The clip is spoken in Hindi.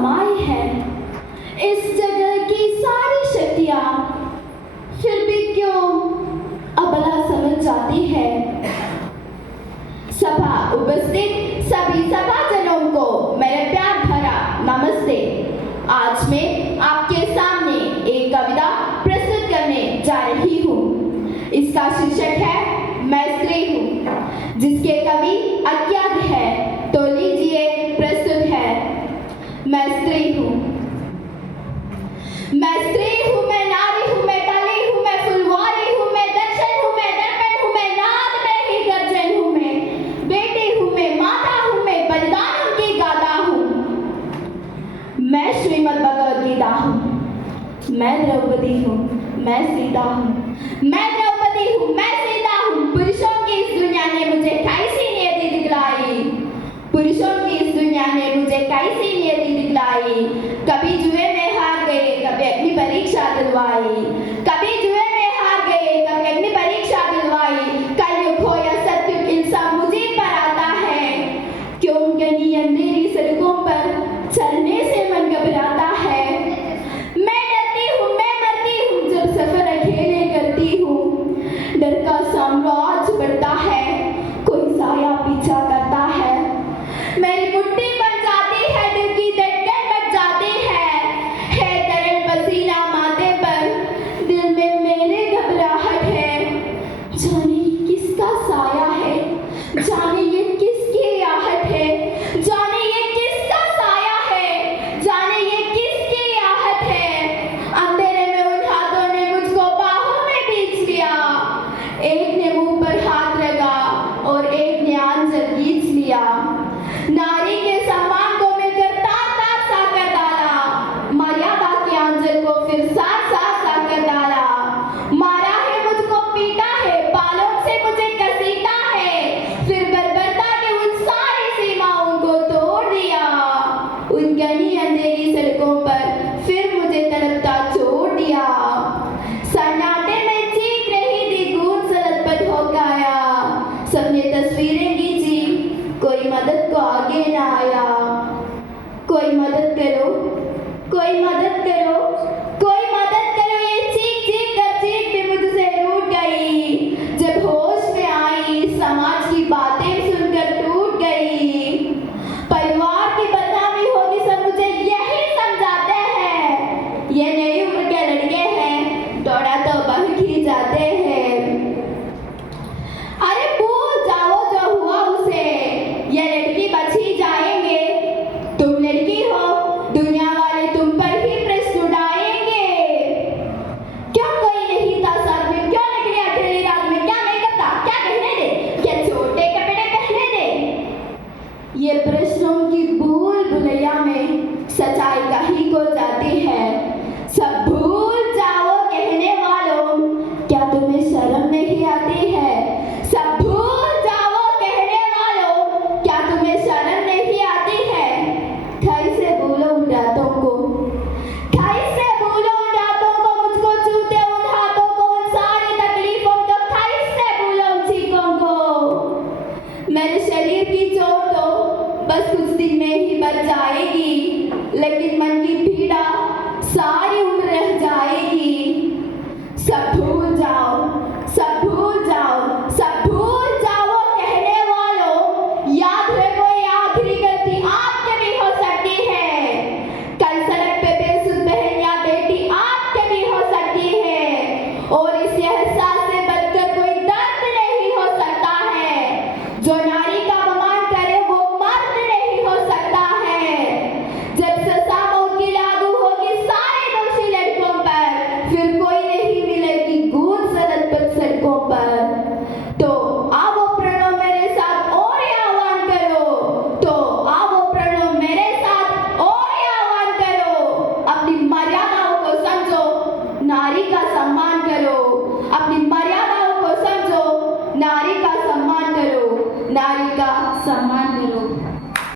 समाई है इस जगह की सारी शक्तियाँ, फिर भी क्यों अबला समझ जाती है। सभा उपस्थित सभी सभाजनों को मेरे प्यार भरा नमस्ते। आज मैं आपके सामने एक कविता प्रस्तुत करने जा रही हूँ। इसका शीर्षक है मैं स्त्री हूँ, जिसके कवि अज्ञात है, तो लीजिए प्रस्तुत है। मैं स्त्री हूँ, मैं स्त्री हूँ, मैं नारी हूँ, मैं काली हूँ, मैं फुलवारी हूँ, मैं दर्शन हूँ, मैं दर्पण हूँ, मैं नाद में ही गर्जन हूँ, मैं बेटी हूँ, मैं माता हूँ, मैं बलिदानों की गाथा हूँ। मैं श्रीमद् भगवद गीता हूँ, मैं द्रौपदी हूँ, मैं सीता हूँ, मैं द्रौपदी हूँ, मैं सीता हूँ। पुरुषों की इस दुनिया ने मुझे कैसी नियति दिखलाई, पुरुषों की इस दुनिया ने मुझे कैसी नियति दिखलाई। कभी जुए में हार गए, कभी अग्नि परीक्षा दिलवाई, कभी जुए में हार गए, कभी अग्नि परीक्षा दिलवाई। कलयुग हो या सतयुग, इंसान मुझे पर आता है। क्यों घनी अंधेरी सड़कों पर चलने से मन घबराता है। मैं डरती हूँ, मैं मरती हूँ, जब सफर अकेले करती हूँ। डर का साम्राज्य बढ़ता है, कोई साया पीछा करता है। मेरी मुट्ठी बन जाती है, दिल की धड़कन बढ़ जाती है तरल पसीना माथे पर, दिल में मेरे घबराहट है। जाने ये किसका साया है, जाने ये किसकी आहट है, जाने ये किसका साया है, जाने ये किसकी आहट है। अंधेरे में उन हाथों ने मुझको बाहों में खींच लिया, एक ने मुंह पर हाथ रखा और एक ने आंचल खींच लिया। नारी के सम्मान को मिलकर तार तार सा कर डाला, मर्यादा के आंचल को फिर सार सार सा कर डाला। मारा है मुझको, पीटा है, बालों से मुझे घसीटा है, फिर बर्बरता के उन सारी सीमाओं को तोड़ दिया। उन घनी अंधेरी सड़कों पर फिर मुझे तड़पता छोड़ दिया। सन्नाटे में चीख रही थी, गूंज सलत हो गया। सबने तस्वीरें खींची, कोई मदद को आगे ना आया। कोई मदद करो, कोई मदद करो, कोई मदद करो। ये चीख चीख कर चीख भी मुझसे रूठ गई। जब होश में आई, समाज की बातें सुनकर टूट गई। परिवार की बदनामी होगी सब मुझे यही समझाते हैं। ये नई उम्र के लड़के हैं, दौड़ा तो बहक ही जाते हैं। अरे भूल जाओ जो हुआ उसे, ये लड़की बच ही जाएंगे। तुम लड़की हो, दुनिया वाले तुम पर ही प्रश्न उठाएंगे। क्यों कोई नहीं था साथ में, क्यों निकली अकेली रात में, क्या मेकअप था, क्या कहने दे, क्या छोटे कपड़े पहने दे। ये प्रश्नों की भूल भुलैया में सच्चाई कहीं खो जाती है। सब भूल जाओ कहने वालों, क्या तुम्हें शर्म नहीं आती है। सब भूल जाओ कहने वालों, क्या तुम्हें शर्म नहीं आती है। कैसे भूलो उन रातों को, कैसे भूलो उन रातों को, मुझको छूते उन हाथों को, उन सारी तकलीफों को, कैसे भूलो उन चीखों को। मेरे शरीर की चोट तो बस कुछ दिन में ही बच जाएगी, लेकिन मन की